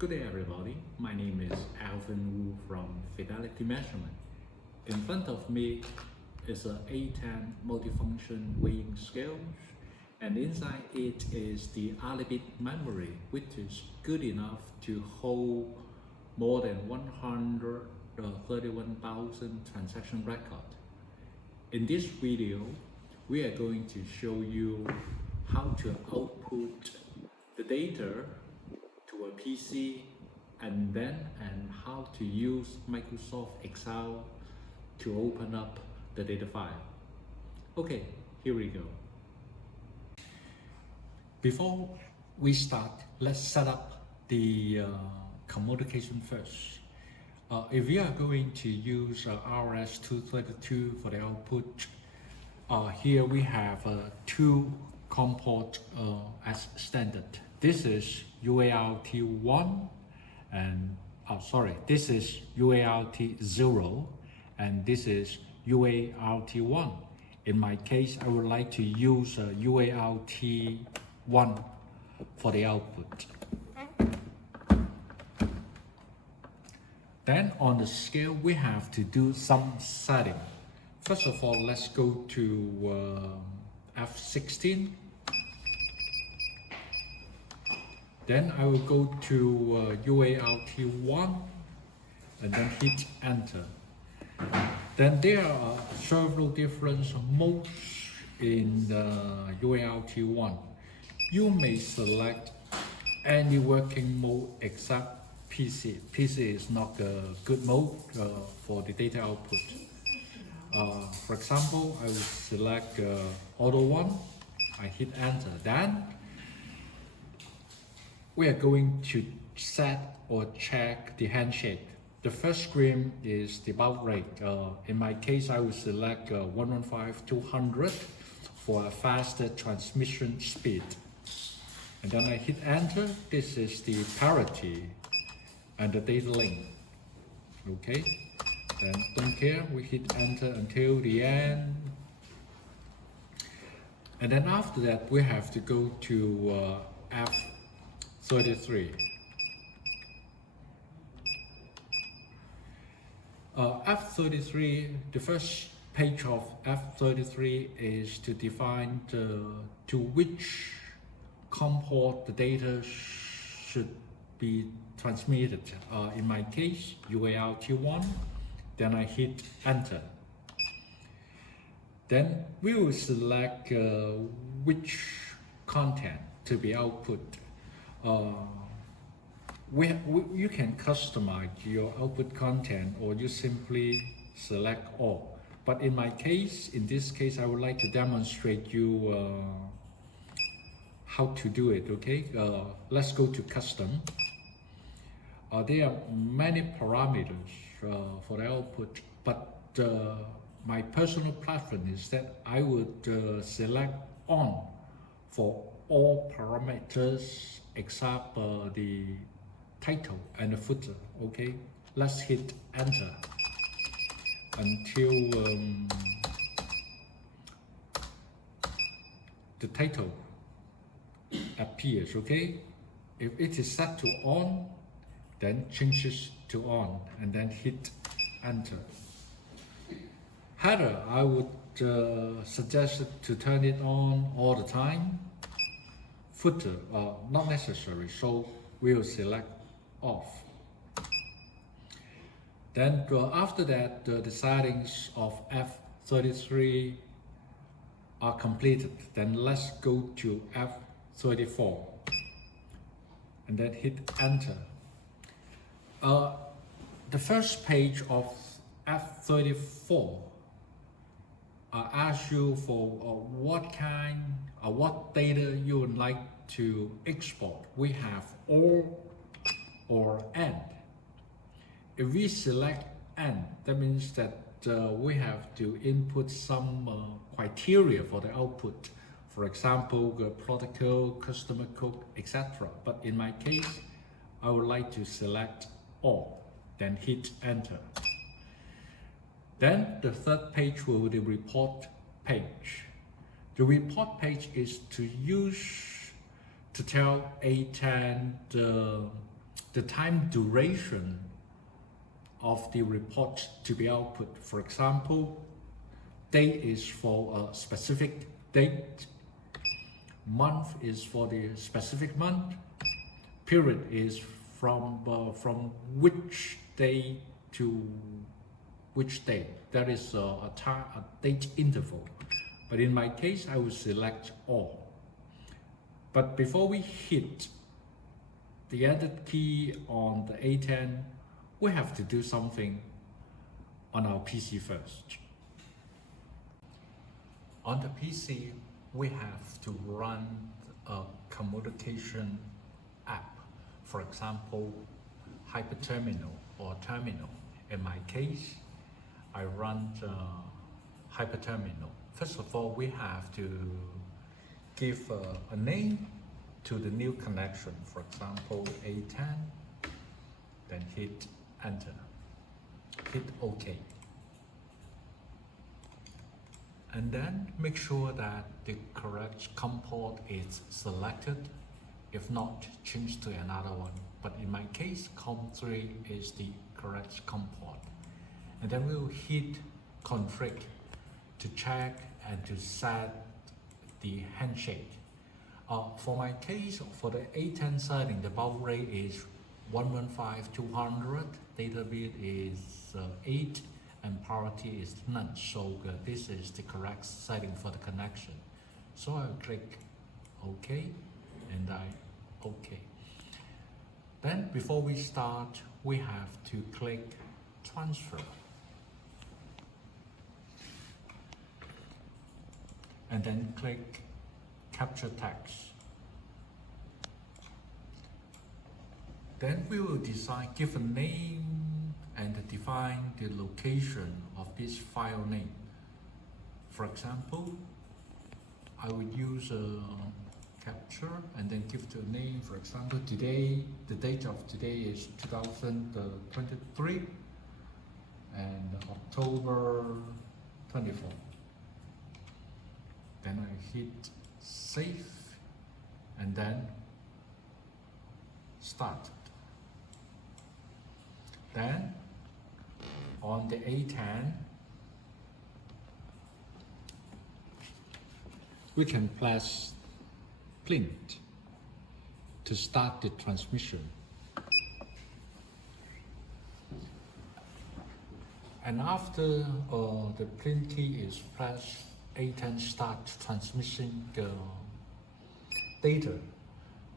Good day everybody, my name is Alvin Wu from Fidelity Measurement. In front of me is an A10 Multi-Function weighing scale, and inside it is the Alibi memory, which is good enough to hold more than 131,000 transaction records. In this video, we are going to show you how to output the data to a PC and how to use Microsoft Excel to open up the data file. Okay, here we go. Before we start, let's set up the communication first. If we are going to use RS-232 for the output, here we have two COM port as standard. This is UART1 and this is UART0 and this is UART1. In my case, I would like to use UART1 for the output. Then on the scale, we have to do some setting. First of all, let's go to F16. Then I will go to UART1 and then hit enter. Then there are several different modes in UART1. You may select any working mode except PC. PC is not a good mode for the data output. For example, I will select Auto 1, I hit enter. Then we are going to set or check the handshake. The first screen is the baud rate. In my case, I will select 115/200 for a faster transmission speed. And then I hit enter. This is the parity and the data link. Okay, then don't care, we hit enter until the end. And then after that, we have to go to F33. F33, the first page of F33 is to define to which COM port the data should be transmitted. In my case, UART1, then I hit enter. Then we will select which content to be output. You can customize your output content or you simply select all. But in my case, in this case, I would like to demonstrate you how to do it, okay? Let's go to custom. There are many parameters for the output, but my personal preference is that I would select on for all parameters except the title and the footer. Okay, let's hit enter until the title appears. Okay, if it is set to on, then changes to on and then hit enter. Header, I would suggest to turn it on all the time. Footer, not necessary, so we'll select off. Then after that, the settings of F33 are completed. Then let's go to F34 and then hit enter. The first page of F34 asks you for what data you would like to export. We have all or and. If we select and, that means that we have to input some criteria for the output. For example, the product code, customer code, etc. But in my case, I would like to select all, then hit enter. Then the third page will be the report page. The report page is to use to tell A10 the time duration of the report to be output. For example, date is for a specific date, month is for the specific month, period is from which day to which day. That is a date interval. But in my case, I will select all. But before we hit the edit key on the A10, we have to do something on our PC first. On the PC, we have to run a communication app. For example, hyperterminal or terminal. In my case, I run the hyperterminal. First of all, we have to give a name to the new connection. For example, A10, then hit enter, hit OK. And then make sure that the correct COM port is selected. If not, change to another one. But in my case, COM3 is the correct COM port. And then we'll hit config to check and to set the handshake. For my case, for the A10 setting, the baud rate is 115/200, data bit is 8, and priority is none. So this is the correct setting for the connection. So I'll click OK, and I OK. Then before we start, we have to click transfer. And then click capture text. Then we will give a name and define the location of this file name. For example, I would use a capture and then give the name. For example, today, the date of today is 2023 and October 24. Then I hit save and then start. Then on the A10, we can press print to start the transmission. And after the print key is pressed, A10 start transmitting the data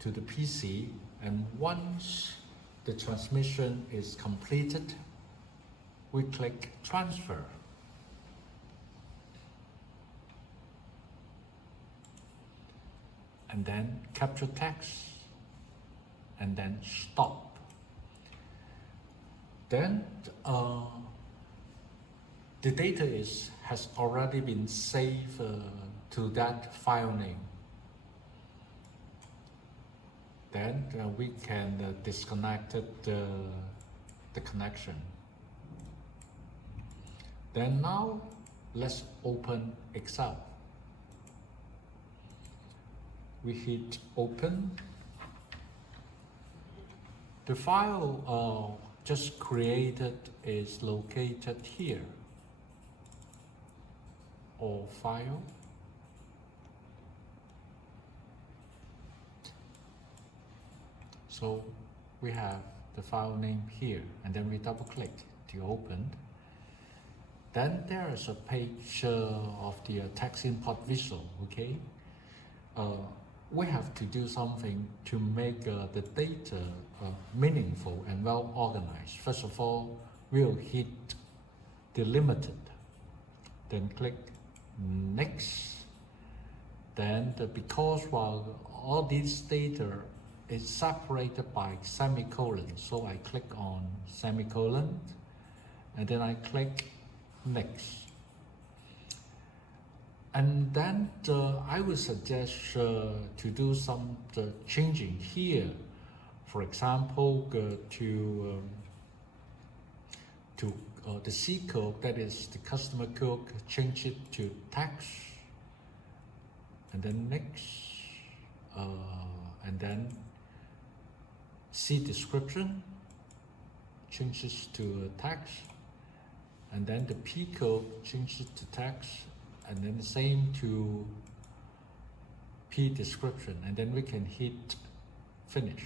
to the PC, and once the transmission is completed, we click transfer. And then capture text, and then stop. Then the data has already been saved to that file name. Then we can disconnect the connection. Then now let's open Excel. We hit open. The file just created is located here. Or file. So we have the file name here, and then we double click to open. Then there is a page of the text import visual, okay? We have to do something to make the data meaningful and well organized. First of all, we'll hit delimited, then click next. Then because while all these data is separated by semicolon, so I click on semicolon, and then I click next. And then I would suggest to do some changing here. For example, to the C code, that is the customer code, change it to text, and then next, and then C description changes to text, and then the P code changes to text, and then the same to P description, and then we can hit finish.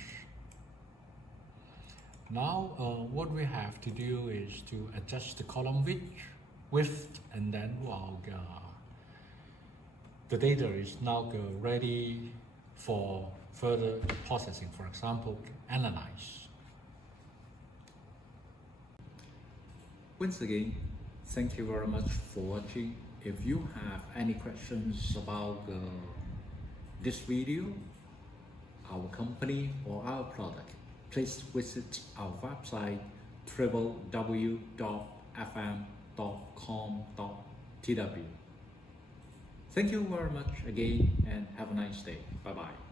Now what we have to do is to adjust the column width, and then the data is now ready for further processing, for example, analyze. Once again, thank you very much for watching. If you have any questions about this video, our company or our product, please visit our website www.fm.com.tw. Thank you very much again and have a nice day. Bye bye.